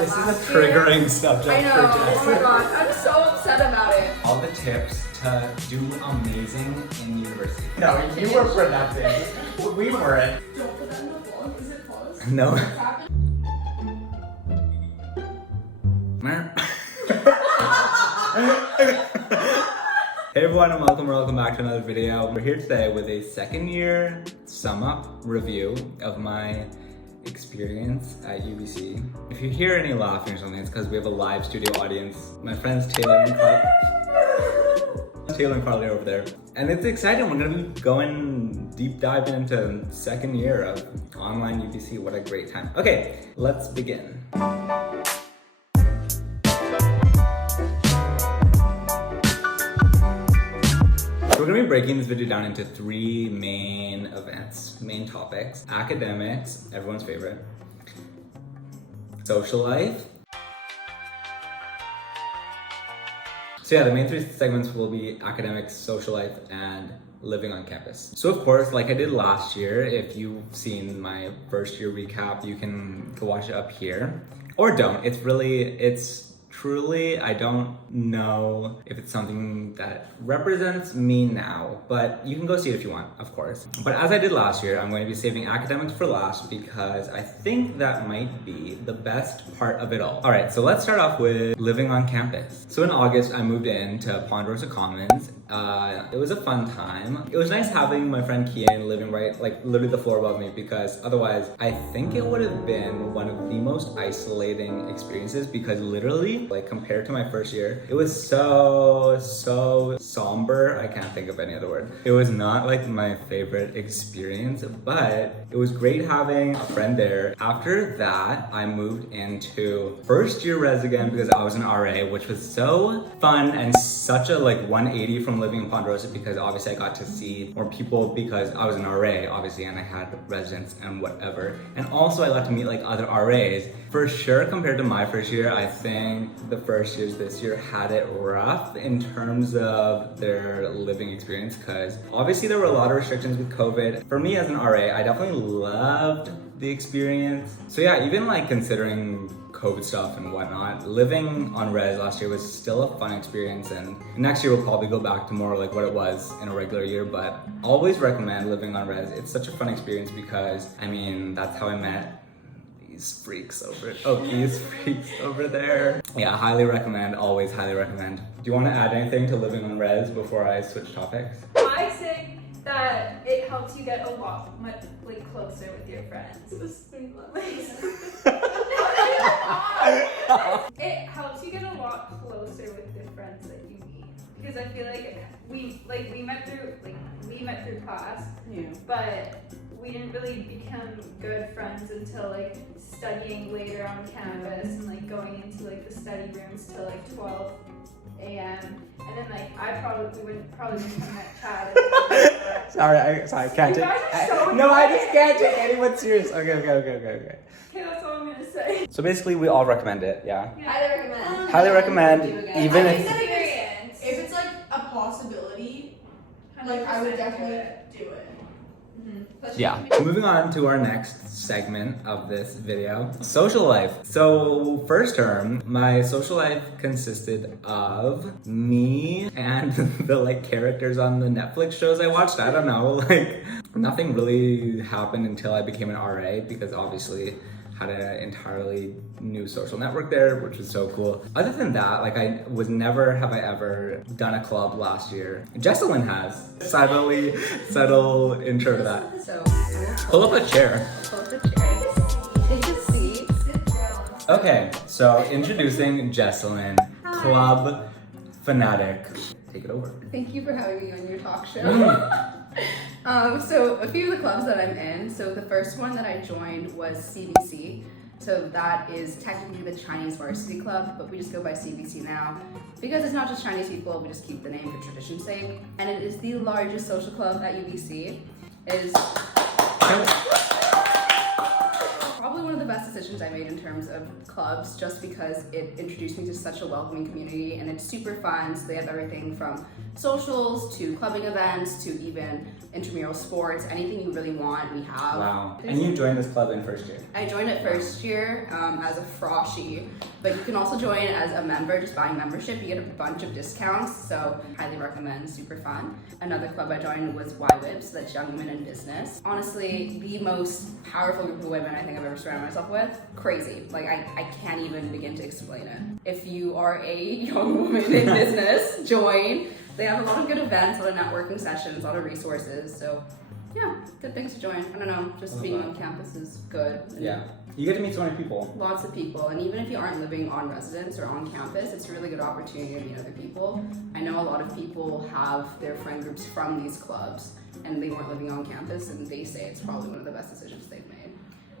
This last is a triggering subject I know, for Jess. oh my god, I'm so upset about it. All the tips to do amazing in university. No, you were for nothing. We weren't. Don't put that in the vlog, is it close? No. Hey everyone, and welcome back to another video. We're here today with a second year sum up review of my experience at UBC. If you hear any laughing or something, it's because we have a live studio audience. My friends Taylor and Carly are over there. And it's exciting, we're gonna be going deep diving into second year of online UBC. What a great time. Okay, let's begin. We're gonna be breaking this video down into three main topics: academics, everyone's favorite, social life. So yeah, the main three segments will be academics, social life, and living on campus. So of course, like I did last year, if you've seen my first year recap, you can go watch it up here. Or don't, it's truly, I don't know if it's something that represents me now, but you can go see it if you want, of course. But as I did last year, I'm going to be saving academics for last because I think that might be the best part of it all. All right, so let's start off with living on campus. So in August, I moved into Ponderosa Commons. It was a fun time. It was nice having my friend Kian living right, like literally the floor above me, because otherwise I think it would have been one of the most isolating experiences, because literally, like compared to my first year, it was so somber. I can't think of any other word. It was not like my favorite experience, but it was great having a friend there. After that, I moved into first year res again because I was an RA, which was so fun and such a like 180 from living in Ponderosa, because obviously I got to see more people because I was an RA, obviously, and I had residents and whatever. And also I got to meet like other RAs. For sure, compared to my first year, I think the first years this year had it rough in terms of their living experience, because obviously there were a lot of restrictions with COVID. For me as an RA, I definitely loved the experience. So yeah, even like considering COVID stuff and whatnot, living on res last year was still a fun experience, and next year we'll probably go back to more like what it was in a regular year, but always recommend living on res. It's such a fun experience because, I mean, that's how I met these freaks over there. Yeah, highly recommend, always highly recommend. Do you want to add anything to living on res before I switch topics? I say that it helps you get a lot much like closer with your friends. It helps you get a lot closer with the friends that you meet, because I feel like we met through class, yeah, but we didn't really become good friends until like studying later on campus and like going into like the study rooms till like 12 a.m. and then like I probably become that Chad. Sorry, I can't take. I just can't take anyone serious. Okay. Okay, that's all I'm gonna say. So basically, we all recommend it. Yeah. Highly recommend. Highly recommend, even I if. think that if it's like a possibility, like I would definitely do it. Yeah. Moving on to our next segment of this video, social life. So first term, my social life consisted of me and the like characters on the Netflix shows I watched. I don't know, like nothing really happened until I became an RA, because obviously had an entirely new social network there, which was so cool. Other than that, like never have I ever done a club last year. Jessalyn has. Subtle intro to that. So Pull up a chair. Take a seat. Sit down. Okay, so introducing Jessalyn, club fanatic. Take it over. Thank you for having me on your talk show. So a few of the clubs that I'm in. So the first one that I joined was CBC. So that is technically the Chinese Varsity Club, but we just go by CBC now. Because it's not just Chinese people, we just keep the name for tradition's sake. And it is the largest social club at UBC. It is probably one of the best decisions I made in terms of clubs, just because it introduced me to such a welcoming community, and it's super fun. So they have everything from socials to clubbing events to even intramural sports. Anything you really want, we have. Wow. And you joined this club in first year? I joined it first year as a froshy, but you can also join as a member, just buying membership. You get a bunch of discounts, so highly recommend, super fun. Another club I joined was YWIB, that's Young Women in Business. Honestly, the most powerful group of women I think I've ever surrounded myself with. Crazy, like I can't even begin to explain it. If you are a young woman in business, join. They have a lot of good events, a lot of networking sessions, a lot of resources, so yeah, good things to join. I don't know, just being on campus is good. Yeah, you get to meet so many people. Lots of people, and even if you aren't living on residence or on campus, it's a really good opportunity to meet other people. I know a lot of people have their friend groups from these clubs, and they weren't living on campus, and they say it's probably one of the best decisions they've made.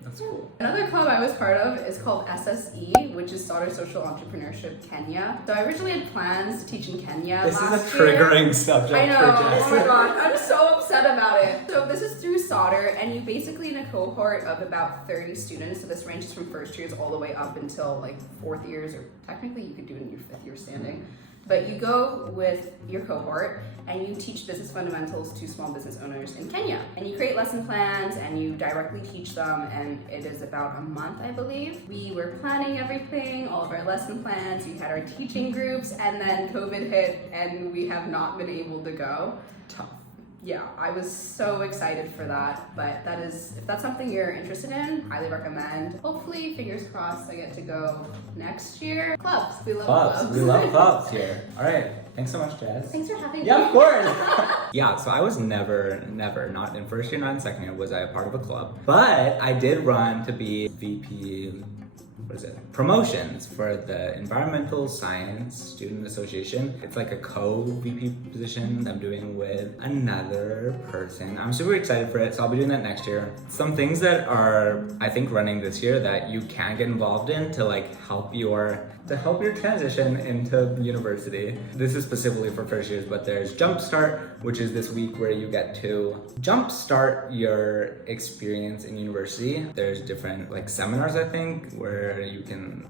That's cool. Another club I was part of is called SSE, which is Sauder Social Entrepreneurship Kenya. So I originally had plans to teach in Kenya This last is a triggering year. subject I know, for Jess. oh my gosh, I'm so upset about it. So this is through Sauder, and you basically in a cohort of about 30 students, so this ranges from first years all the way up until like fourth years, or technically you could do it in your fifth year standing. But you go with your cohort and you teach business fundamentals to small business owners in Kenya. And you create lesson plans and you directly teach them, and it is about a month, I believe. We were planning everything, all of our lesson plans, we had our teaching groups, and then COVID hit and we have not been able to go. Tough. Yeah, I was so excited for that, but that is, if that's something you're interested in, highly recommend. Hopefully, fingers crossed, I get to go next year. Clubs, we love clubs. We love clubs here. All right, thanks so much, Jess. Thanks for having me. Yeah, of course. Yeah, so I was never, not in first year, not in second year, was I a part of a club. But I did run to be VP, promotions for the Environmental Science Student Association. It's like a co-VP position I'm doing with another person. I'm super excited for it, so I'll be doing that next year. Some things that are, I think, running this year that you can get involved in to like help your transition into university. This is specifically for first years, but there's Jumpstart, which is this week where you get to jumpstart your experience in university. There's different like seminars, I think, where you can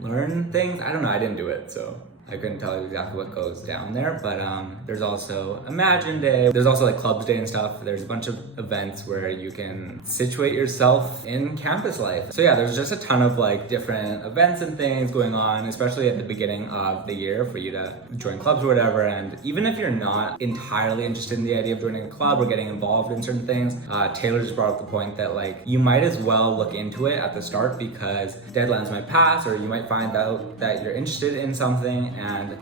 learn things. I don't know, I didn't do it, so I couldn't tell you exactly what goes down there, but there's also Imagine Day. There's also like Clubs Day and stuff. There's a bunch of events where you can situate yourself in campus life. So yeah, there's just a ton of like different events and things going on, especially at the beginning of the year for you to join clubs or whatever. And even if you're not entirely interested in the idea of joining a club or getting involved in certain things, Taylor just brought up the point that like you might as well look into it at the start, because deadlines might pass, or you might find out that you're interested in something,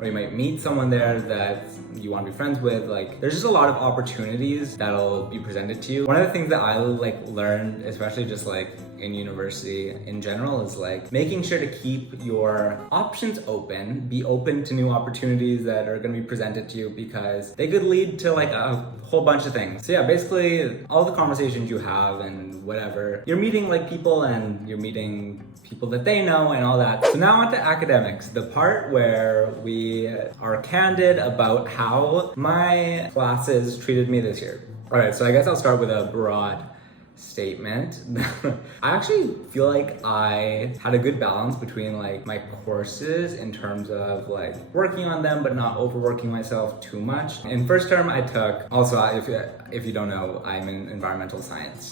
or you might meet someone there that you want to be friends with. Like, there's just a lot of opportunities that'll be presented to you. One of the things that I like learned, especially just like in university in general, is like making sure to keep your options open, be open to new opportunities that are going to be presented to you, because they could lead to like a whole bunch of things. So yeah, basically all the conversations you have and whatever, you're meeting like people, and you're meeting people that they know and all that. So now on to academics, the part where we are candid about how my classes treated me this year. All right, so I guess I'll start with a broad statement. I actually feel like I had a good balance between like my courses in terms of like working on them but not overworking myself too much. In first term I took, also if you don't know, I'm in environmental science,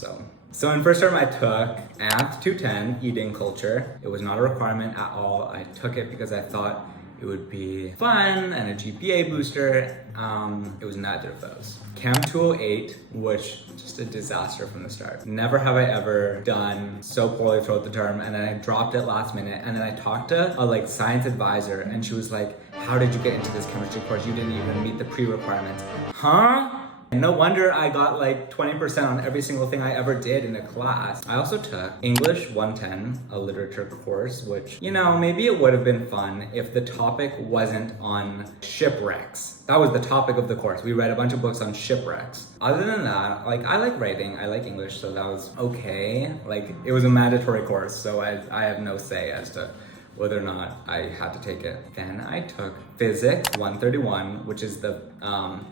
so in first term I took Ath 210, eating culture. It was not a requirement at all. I took it because I thought it would be fun and a GPA booster. It was neither of those. Chem 208, which just a disaster from the start. Never have I ever done so poorly throughout the term, and then I dropped it last minute, and then I talked to a like science advisor, and she was like, how did you get into this chemistry course? You didn't even meet the pre-requirements. Huh? And no wonder I got like 20% on every single thing I ever did in a class. I also took English 110, a literature course, which, you know, maybe it would have been fun if the topic wasn't on shipwrecks. That was the topic of the course. We read a bunch of books on shipwrecks. Other than that, like, I like writing, I like English, so that was okay. Like, it was a mandatory course, so I have no say as to whether or not I had to take it. Then I took Physics 131, which is the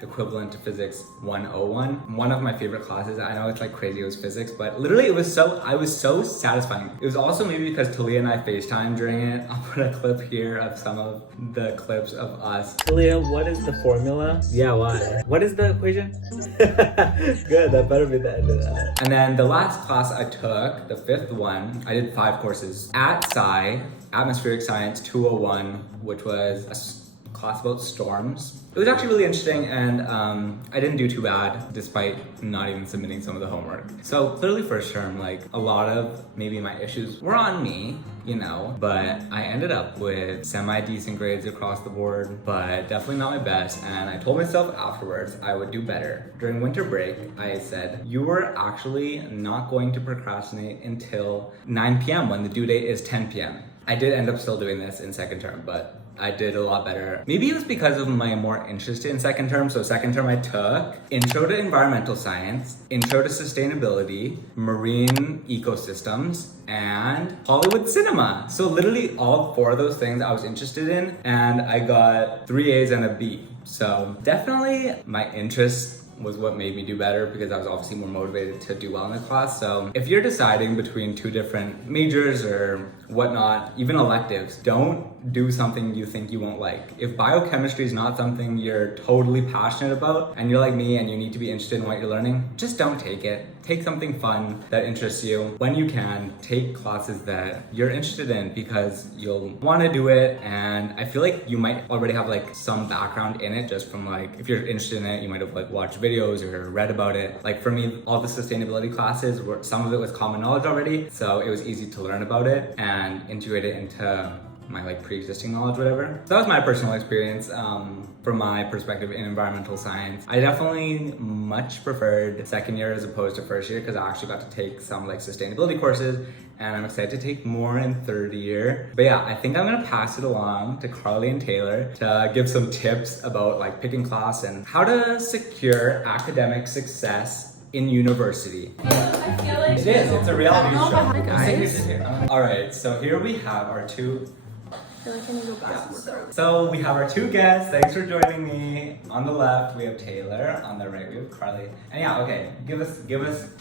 equivalent to physics 101. One of my favorite classes. I know it's like crazy, it was physics, but literally I was so satisfying. It was also maybe because Talia and I FaceTime during it. I'll put a clip here of some of the clips of us. Talia, what is the formula? Yeah, why? What is the equation? Good, that better be the end of that. And then the last class I took, the fifth one, I did 5 courses at Sci, Atmospheric Science 201, which was a class about storms. It was actually really interesting, and I didn't do too bad despite not even submitting some of the homework. So clearly first term, like a lot of maybe my issues were on me, you know, but I ended up with semi-decent grades across the board, but definitely not my best. And I told myself afterwards I would do better. During winter break, I said, you were actually not going to procrastinate until 9 p.m. when the due date is 10 p.m. I did end up still doing this in second term, but I did a lot better. Maybe it was because of my more interest in second term. So second term I took Intro to Environmental Science, Intro to Sustainability, Marine Ecosystems, and Hollywood Cinema. So literally all 4 of those things I was interested in, and I got 3 A's and a B. So definitely my interest was what made me do better, because I was obviously more motivated to do well in the class. So if you're deciding between 2 different majors or whatnot, even electives, don't do something you think you won't like. If biochemistry is not something you're totally passionate about and you're like me and you need to be interested in what you're learning, just don't take it. Take something fun that interests you. When you can, take classes that you're interested in, because you'll want to do it. And I feel like you might already have like some background in it, just from like, if you're interested in it, you might have like watched videos or read about it. Like for me, all the sustainability classes were, some of it was common knowledge already, so it was easy to learn about it and integrate it into my like pre-existing knowledge, whatever. So that was my personal experience from my perspective in environmental science. I definitely much preferred second year as opposed to first year, because I actually got to take some like sustainability courses, and I'm excited to take more in third year. But yeah, I think I'm gonna pass it along to Carly and Taylor to give some tips about like picking class and how to secure academic success in university. I feel like It is, it's a reality show. Hi, guys. All right, so here we have our 2 I feel like I need to go back. So we have our 2 guests. Thanks for joining me. On the left, we have Taylor. On the right, we have Carly. And yeah, okay, give us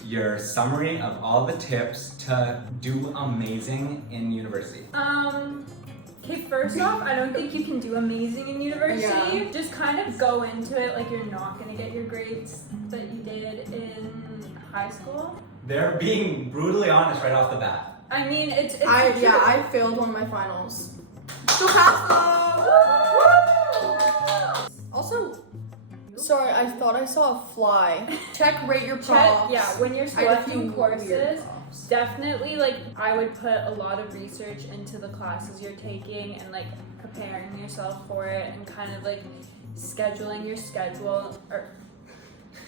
your summary of all the tips to do amazing in university. Okay, first off, I don't think you can do amazing in university. Yeah. Just kind of go into it like you're not gonna get your grades that you did in high school. They're being brutally honest right off the bat. I mean, it's I failed one of my finals. Still passed though. Also, sorry, I thought I saw a fly. Rate your props. Yeah, when you're I had a few selecting courses, weird props. definitely like I would put a lot of research into the classes you're taking and like preparing yourself for it, and kind of like scheduling your schedule or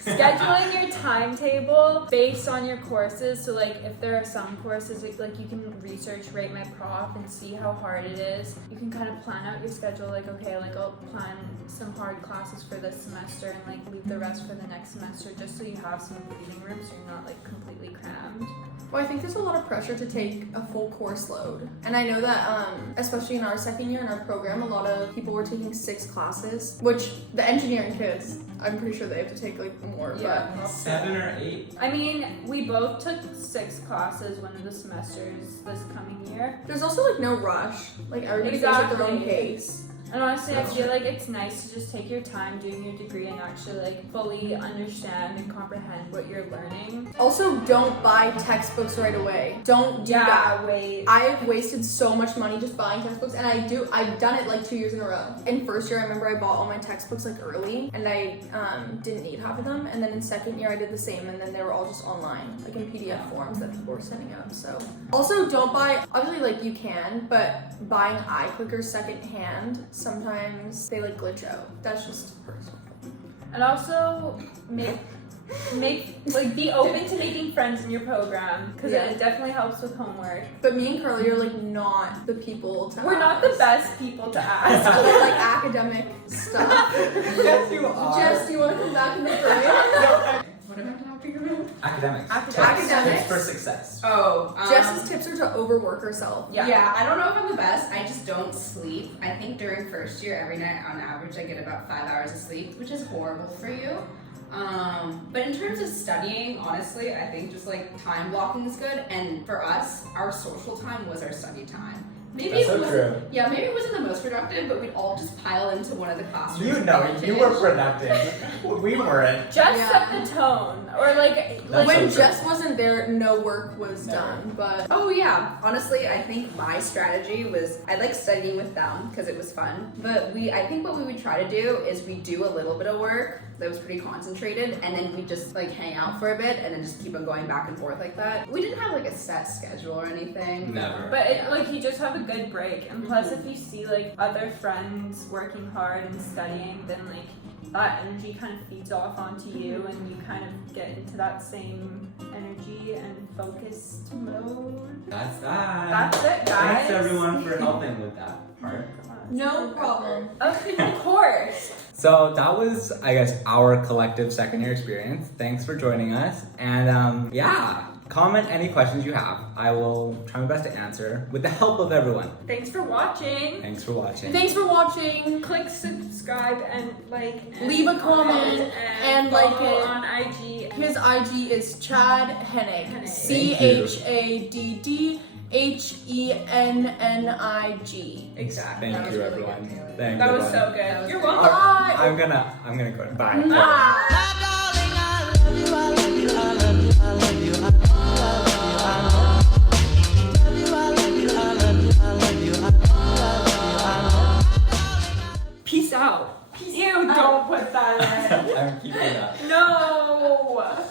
scheduling your timetable based on your courses. So like if there are some courses like you can research Rate My Prof and see how hard it is. You can kind of plan out your schedule, like okay, like I'll plan some hard classes for this semester and like leave the rest for the next semester, just so you have some breathing room so you're not like completely crammed. Well, I think there's a lot of pressure to take a full course load. And I know that, especially in our second year in our program, a lot of people were taking 6 classes, which the engineering kids, I'm pretty sure they have to take like more. Yeah. But 7 or 8. I mean, we both took 6 classes one of the semesters this coming year. there's also like no rush. Like everybody goes at their own Exactly. pace. And honestly, I feel like it's nice to just take your time doing your degree and actually like fully understand and comprehend what you're learning. Also, don't buy textbooks right away. Don't do that. Wait. I've wasted so much money just buying textbooks, and I've done it like 2 years in a row. In first year, I remember I bought all my textbooks like early, and I didn't need half of them. And then in second year, I did the same, and then they were all just online, like in PDF forms that people were sending out. So also don't buy, obviously like you can, but buying iClickers secondhand, sometimes they like glitch out. That's just personal. And also make like be open to making friends in your program, because Yeah. it definitely helps with homework. But me and Carly are like not the people to We're not the best people to ask. for like academic stuff. Yes, you are. Jess, do you want to come back in the frame? What am I talking Academics. Academics. Tips for success. Oh, Jess's tips are to overwork herself. Yeah, I don't know if I'm the best. I just don't sleep. I think during first year, every night on average, I get about 5 hours of sleep, which is horrible for you. But in terms of studying, honestly, I think just like time blocking is good. And for us, our social time was our study time. Maybe That's it so wasn't, true. yeah, maybe it wasn't the most productive, but we'd all just pile into one of the classrooms. You know, and you were finish. productive. We weren't. Just set the tone, or like That's When so true. Jess wasn't there, no work was Never. done. But Oh yeah, honestly, I think my strategy was I like studying with them because it was fun. But I think what we would try to do is we do a little bit of work that was pretty concentrated, and then we just like hang out for a bit, and then just keep on going back and forth like that. We didn't have like a set schedule or anything. Never. But it, like you just have a good break, and plus if you see like other friends working hard and studying, then like that energy kind of feeds off onto you, and you kind of get into that same energy and focused mode. That's that. That's it, guys. Thanks everyone for helping with that part. no problem. Of course. So that was, I guess, our collective second year experience. Thanks for joining us. And yeah, comment any questions you have. I will try my best to answer with the help of everyone. Thanks for watching. Thanks for watching. Thanks for watching. Click subscribe and like. And Leave a comment and like follow it. on IG. His IG is Chad Hennig. CHADDHENNIG. Exactly. Thank you, everyone. Thank That you, was so everyone. good. You're All welcome. right, I'm gonna go. Bye. Bye. Peace out. Ew, don't put that in. I'm keeping that. No.